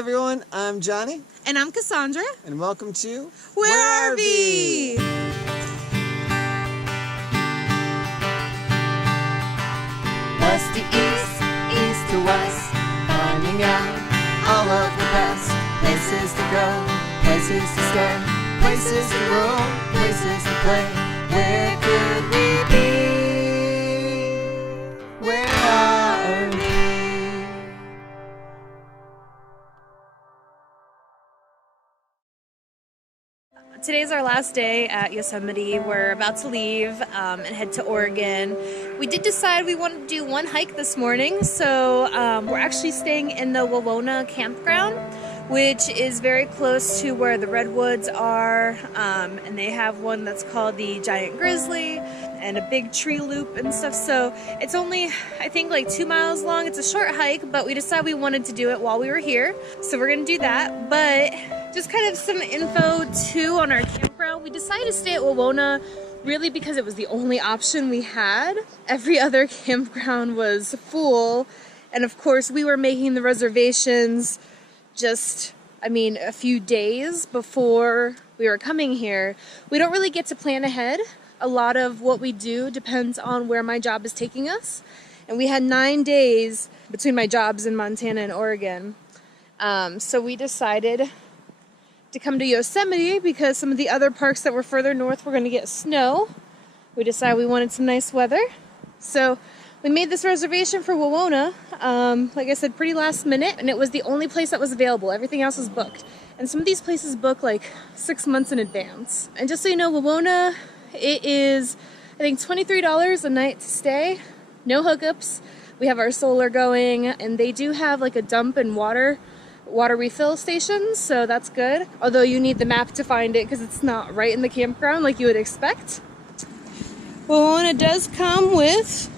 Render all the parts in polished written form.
everyone, I'm Johnny. And I'm Cassandra. And welcome to Where Are We? West to east, east to west, finding out all of the best places to go, places to stay, places to roam, places to play. Where could we be? Where are we? Today's our last day at Yosemite. We're about to leave and head to Oregon. We did decide we wanted to do one hike this morning, so we're actually staying in the Wawona Campground, which is very close to where the redwoods are, and they have one that's called the Giant Grizzly and a big tree loop and stuff. So it's only, I think, like 2 miles long. It's a short hike, but we decided we wanted to do it while we were here, so we're gonna do that. But just kind of some info too on our campground. We decided to stay at Wawona really because it was the only option we had. Every other campground was full, and of course we were making the reservations just, a few days before we were coming here. We don't really get to plan ahead. A lot of what we do depends on where my job is taking us, and we had 9 days between my jobs in Montana and Oregon. So we decided to come to Yosemite because some of the other parks that were further north were going to get snow. We decided we wanted some nice weather. So we made this reservation for Wawona, like I said, pretty last minute, and it was the only place that was available. Everything else was booked. And some of these places book like 6 months in advance. And just so you know, Wawona, it is, I think, $23 a night to stay. No hookups. We have our solar going, and they do have like a dump and water refill stations, so that's good. Although you need the map to find it because it's not right in the campground like you would expect. Wawona does come with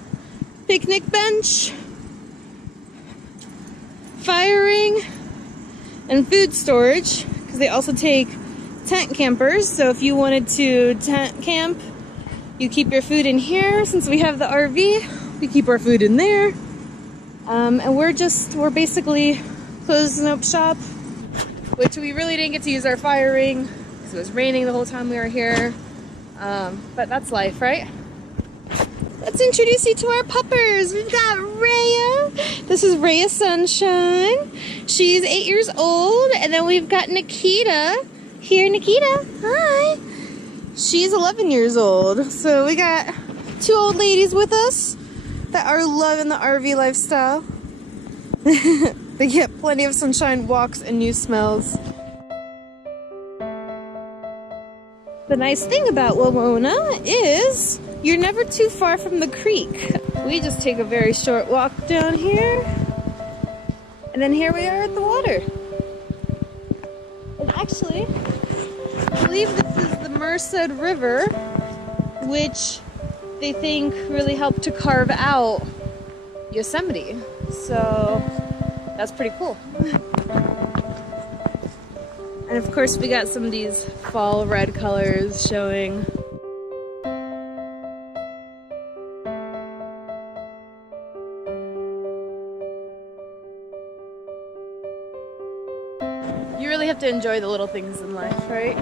picnic bench, firing, and food storage, because they also take tent campers. So if you wanted to tent camp, you keep your food in here. Since we have the RV, we keep our food in there. And we're basically closing up shop, which we really didn't get to use our firing because it was raining the whole time we were here. But that's life, right? Let's introduce you to our puppers. We've got Rhea. This is Rhea Sunshine. She's 8 years old. And then we've got Nikita. Here, Nikita. Hi. She's 11 years old. So we got 2 old ladies with us that are loving the RV lifestyle. They get plenty of sunshine, walks, and new smells. The nice thing about Wawona is you're never too far from the creek. We just take a very short walk down here, and then here we are at the water. And actually, I believe this is the Merced River, which they think really helped to carve out Yosemite. So that's pretty cool. And of course we got some of these fall red colors showing. You really have to enjoy the little things in life, right?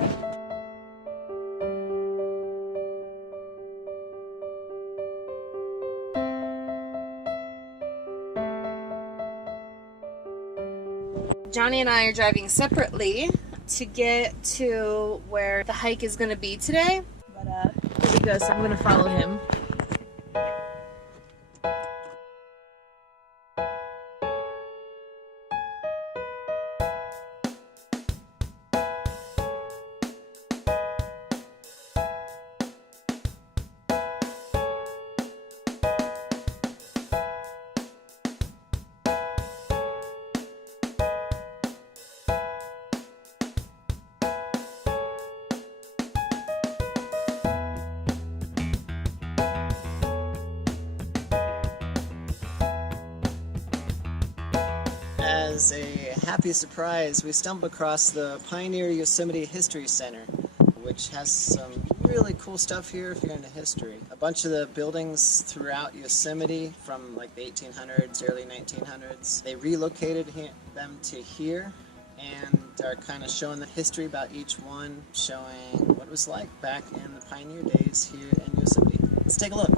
Johnny and I are driving separately to get to where the hike is going to be today. But here we go, so I'm going to follow him. As a happy surprise, we stumbled across the Pioneer Yosemite History Center, which has some really cool stuff here if you're into history. A bunch of the buildings throughout Yosemite from like the 1800s, early 1900s, they relocated them to here and are kind of showing the history about each one, showing what it was like back in the pioneer days here in Yosemite. Let's take a look.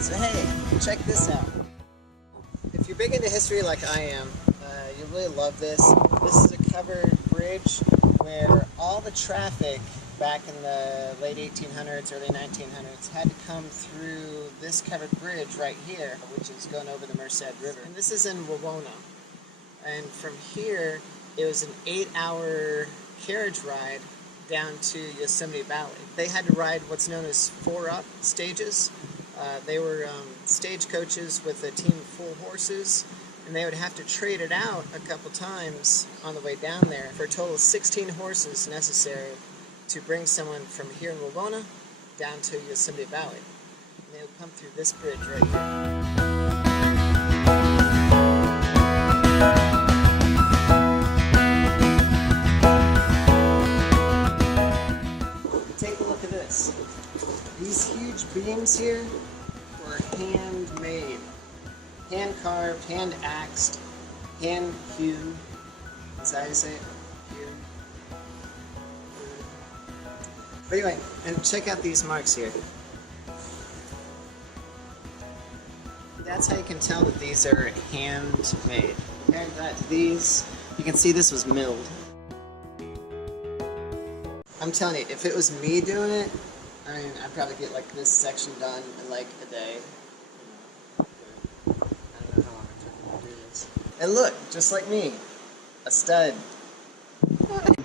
So hey, check this out. If you're big into history like I am, you'll really love this. This is a covered bridge where all the traffic back in the late 1800s, early 1900s had to come through this covered bridge right here, which is going over the Merced River. And this is in Wawona. And from here, it was an 8-hour carriage ride down to Yosemite Valley. They had to ride what's known as 4-up stages. They were stagecoaches with a team of 4 horses, and they would have to trade it out a couple times on the way down there for a total of 16 horses necessary to bring someone from here in Wawona down to Yosemite Valley. And they would come through this bridge right here. Take a look at this. These huge beams here were handmade, hand carved, hand axed, hand hewn. Is that how you say it? Hewn. But anyway, and check out these marks here. That's how you can tell that these are handmade. Comparing that to these, you can see this was milled. I'm telling you, if it was me doing it, I mean, I'd probably get like this section done in like a day. I don't know how long it took me to do this. And look, just like me, a stud.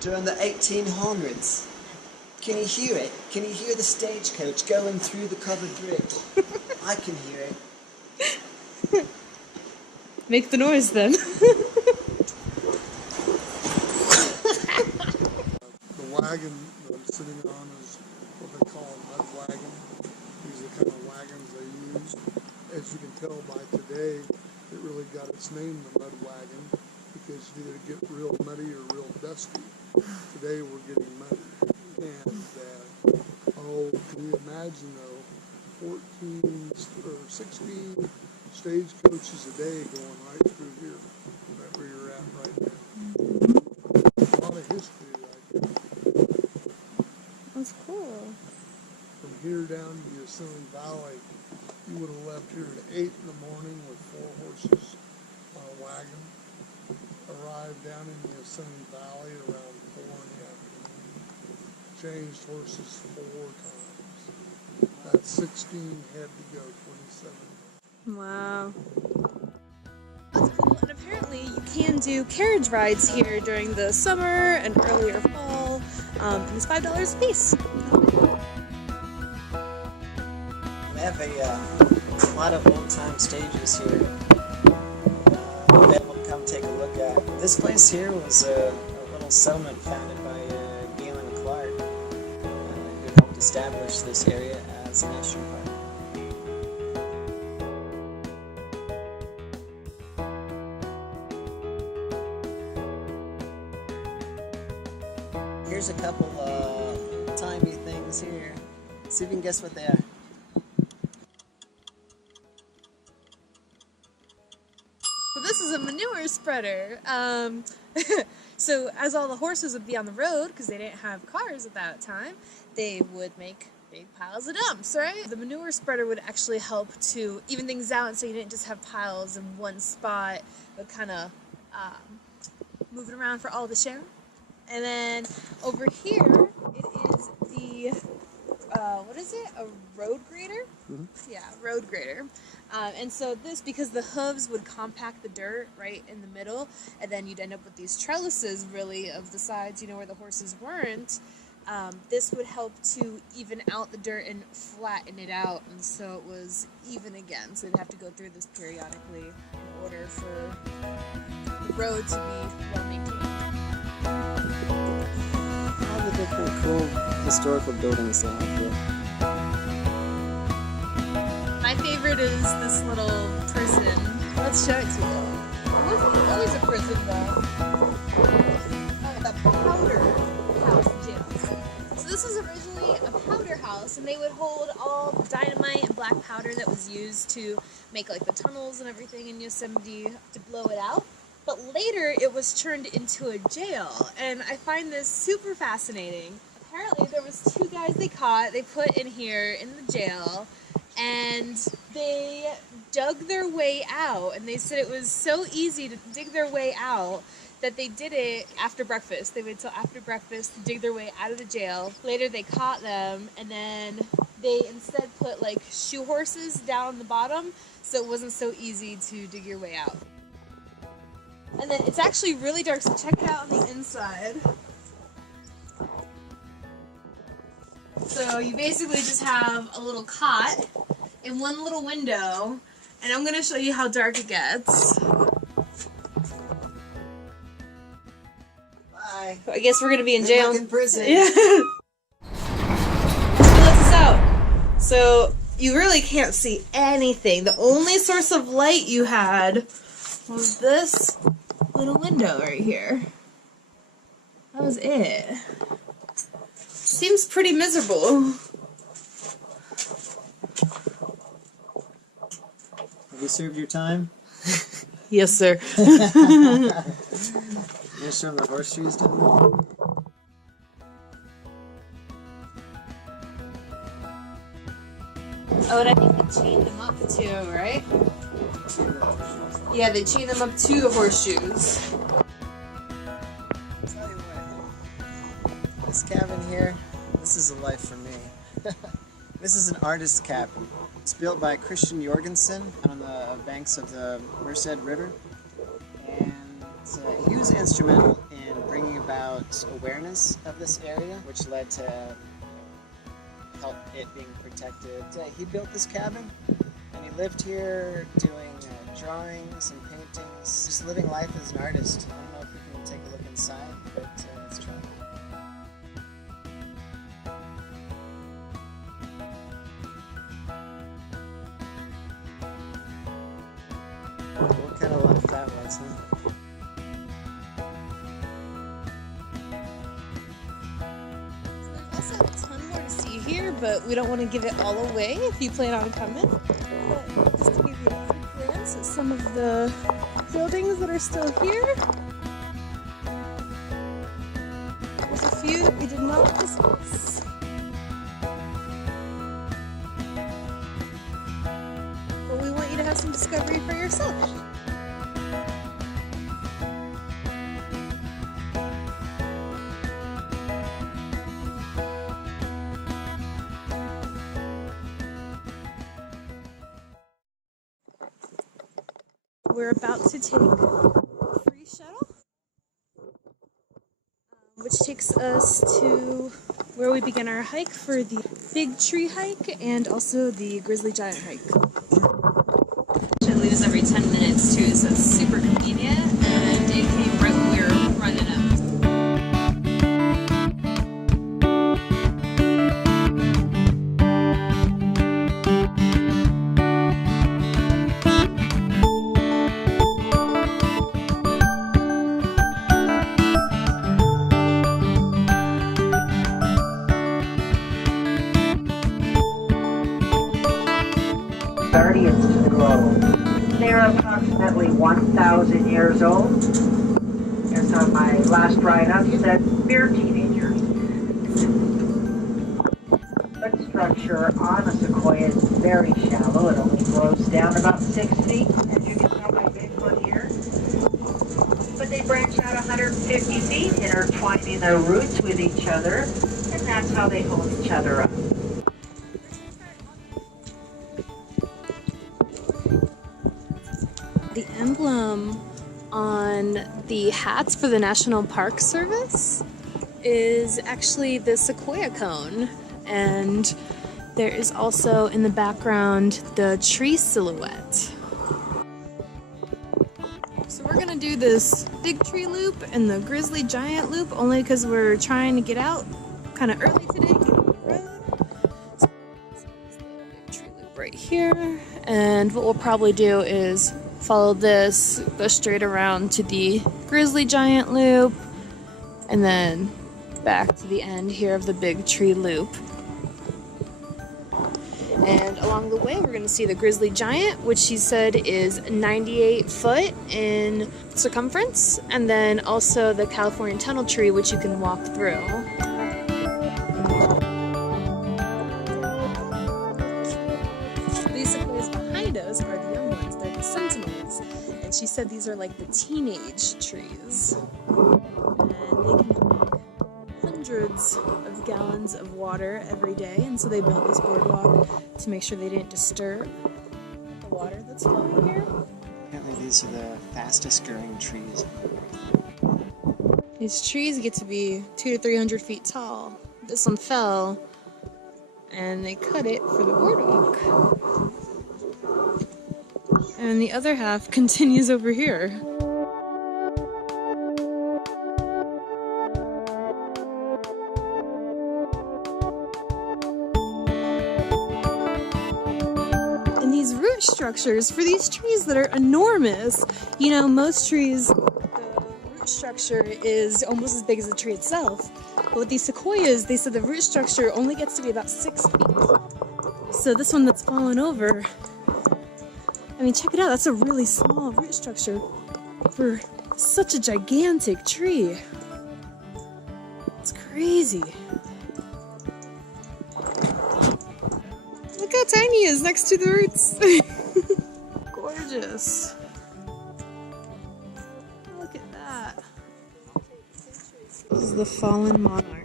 During the 1800s. Can you hear it? Can you hear the stagecoach going through the covered bridge? I can hear it. Make the noise then. The wagon that I'm sitting on is what they call a mud wagon. These are the kind of wagons they use. As you can tell by today, it really got its name, the mud wagon, because you either get real muddy or real dusty. Today we're getting muddy. And, can you imagine though, 14 or 16 stagecoaches a day going right through here, right where you're at right now. A lot of history right there. That's cool. From here down to Yosemite Valley, you would have left here at 8 in the morning with 4 horses on a wagon. Arrived down in Yosemite Valley around 4 in the afternoon. Changed horses 4 times. That 16 had to go 27. Wow. That's cool. And apparently you can do carriage rides here during the summer and earlier fall. And it's $5 a piece. We have a lot of old-time stages here. That we'll come take a look at. This place here was a little settlement founded by Galen Clark, who helped establish this area as a national park. Here's a couple timey things here. See if you can guess what they are. So this is a manure spreader. So as all the horses would be on the road, because they didn't have cars at that time, they would make big piles of dumps, right? The manure spreader would actually help to even things out, and so you didn't just have piles in one spot, but kind of move it around for all to share. And then over here, it is the, what is it? A road grader? Mm-hmm. Yeah, road grader. And so this, because the hooves would compact the dirt right in the middle, and then you'd end up with these trellises really of the sides, you know, where the horses weren't. This would help to even out the dirt and flatten it out, and so it was even again. So they'd have to go through this periodically in order for the road to be well maintained. All the different cool historical buildings they have here. My favorite is this little prison. Let's show it to you. There's always a prison though. The powder house jail. So this was originally a powder house, and they would hold all the dynamite and black powder that was used to make like the tunnels and everything in Yosemite to blow it out. But later it was turned into a jail, and I find this super fascinating. Apparently there was 2 guys they caught, they put in here in the jail, and they dug their way out, and they said it was so easy to dig their way out that they did it after breakfast. They waited till after breakfast to dig their way out of the jail. Later they caught them, and then they instead put like shoe horses down the bottom so it wasn't so easy to dig your way out. And then it's actually really dark, so check it out on the inside. So you basically just have a little cot in one little window, and I'm going to show you how dark it gets. Bye. I guess we're going to be in Good jail. luck in prison. Yeah. So let us out. So you really can't see anything. The only source of light you had was this little window right here. That was it. Seems pretty miserable. Have you served your time? Yes, sir. You gonna show them the horseshoes down there? Oh, and I think they chained them up too, right? Yeah, they chained them up to the horseshoes. Tell you what, this cabin here, this is a life for me. This is an artist cabin. It's built by Christian Jorgensen on the banks of the Merced River, and he was instrumental in bringing about awareness of this area, which led to help it being protected. He built this cabin, and he lived here doing drawings and paintings, just living life as an artist. I don't know if we can take a look inside, but let's try. What kind of life that was, huh? There's also a ton more to see here, but we don't want to give it all away if you plan on coming. But just to give you a quick glance at some of the buildings that are still here. There's a few that we did not discuss. But we want you to have some discovery for yourself. We're about to take a free shuttle, which takes us to where we begin our hike for the Big Tree hike and also the Grizzly Giant hike. It leaves every 10 minutes too, so it's super convenient, and it came right when we were running up. Carriages Grove. They're approximately 1,000 years old. As on my last ride up said, mere teenagers. The structure on a sequoia is very shallow. It only grows down about 6 feet, as you can tell by Bigfoot here. But they branch out 150 feet, intertwining their roots with each other, and that's how they hold each other up. The emblem on the hats for the National Park Service is actually the sequoia cone, and there is also in the background the tree silhouette. So we're gonna do this Big Tree loop and the Grizzly Giant loop only because we're trying to get out kind of early today, get on the road. So this is the Big Tree loop right here, and what we'll probably do is follow this, go straight around to the Grizzly Giant loop, and then back to the end here of the big tree loop. And along the way, we're going to see the grizzly giant, which she said is 98 foot in circumference, and then also the California tunnel tree, which you can walk through. These sequoias behind us are the young ones. They're the sentinels, and she said these are like the teenage trees, and they can drink hundreds of gallons of water every day, and so they built this boardwalk to make sure they didn't disturb the water that's flowing here. Apparently these are the fastest growing trees. These trees get to be 200 to 300 feet tall. This one fell, and they cut it for the boardwalk. And the other half continues over here. Root structures for these trees that are enormous. You know, most trees, the root structure is almost as big as the tree itself. But with these sequoias, they said the root structure only gets to be about 6 feet. So this one that's fallen over, I mean, check it out. That's a really small root structure for such a gigantic tree. It's crazy. Look how tiny he is next to the roots. Gorgeous. Look at that. This is the fallen monarch.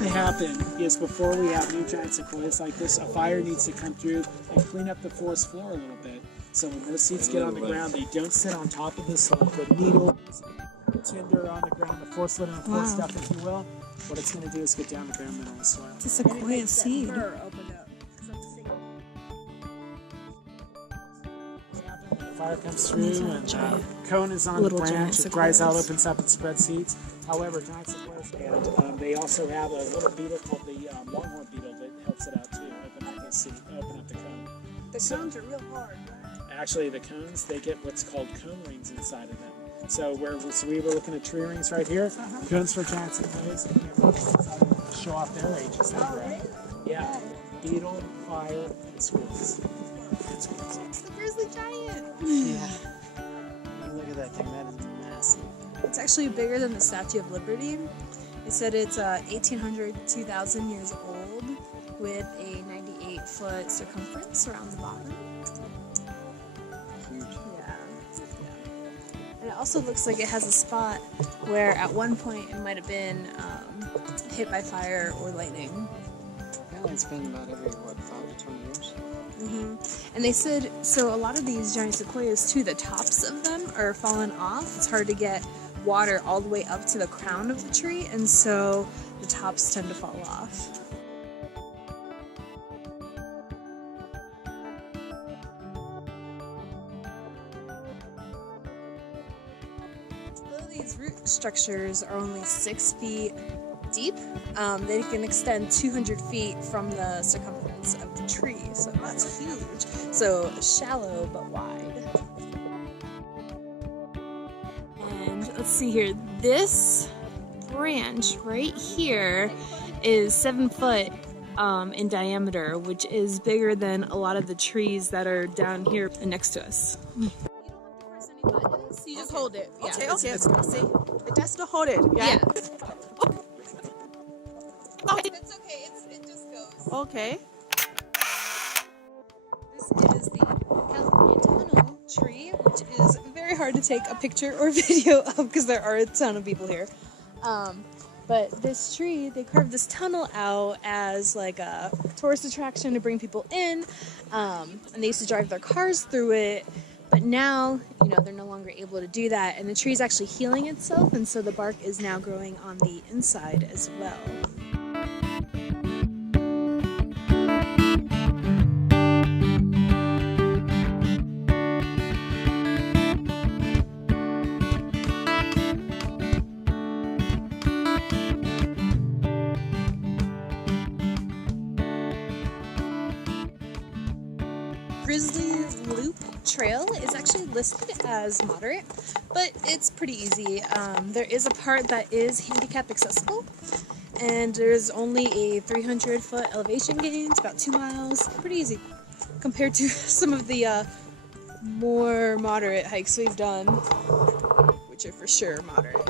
They happen is before we have new giant sequoias like this, a fire needs to come through and clean up the forest floor a little bit. So when those seeds get on the ground, they don't sit on top of the soil. The needles, tinder on the ground, the forest litter and forest stuff, if you will. What it's going to do is get down the bare middle of the soil. It's a sequoia seed. The fire comes through and cone is on the branch, it dries out, opens up and spreads seeds. However, giant sequoias, and they also have a little beetle called the longhorn beetle that helps it out too, open up the seed, open up the cone. The cones are real hard, right? Actually, the cones, they get what's called cone rings inside of them. So we were looking at tree rings right here, cones for giant sequoias, and show off their age as they grow. Yeah, beetle, fire, and squirrels. It's the grizzly giant. Yeah. Look at that thing. That is massive. It's actually bigger than the Statue of Liberty. It said it's 1,800 to 2,000 years old with a 98-foot circumference around the bottom. Huge. Yeah. And it also looks like it has a spot where at one point it might have been hit by fire or lightning. Apparently it's been about every, 5 to 20 years? And they said, so a lot of these giant sequoias too, the tops of them are falling off. It's hard to get water all the way up to the crown of the tree, and so the tops tend to fall off. Although these root structures are only 6 feet deep, they can extend 200 feet from the circumference of the tree, so that's huge. So shallow but wide. And let's see here, this branch right here is 7 foot in diameter, which is bigger than a lot of the trees that are down here next to us. You don't have to press any buttons, you just hold it. Yeah. Okay. See, it has to hold it. Yeah. Oh, that's okay. It just goes. Okay. This is the California tunnel tree, which is very hard to take a picture or video of because there are a ton of people here. But this tree, they carved this tunnel out as like a tourist attraction to bring people in, and they used to drive their cars through it. But now, you know, they're no longer able to do that, and the tree is actually healing itself, and so the bark is now growing on the inside as well. Grizzly Loop Trail is actually listed as moderate, but it's pretty easy. There is a part that is handicap accessible, and there's only a 300-foot elevation gain. It's about 2 miles. Pretty easy compared to some of the more moderate hikes we've done, which are for sure moderate.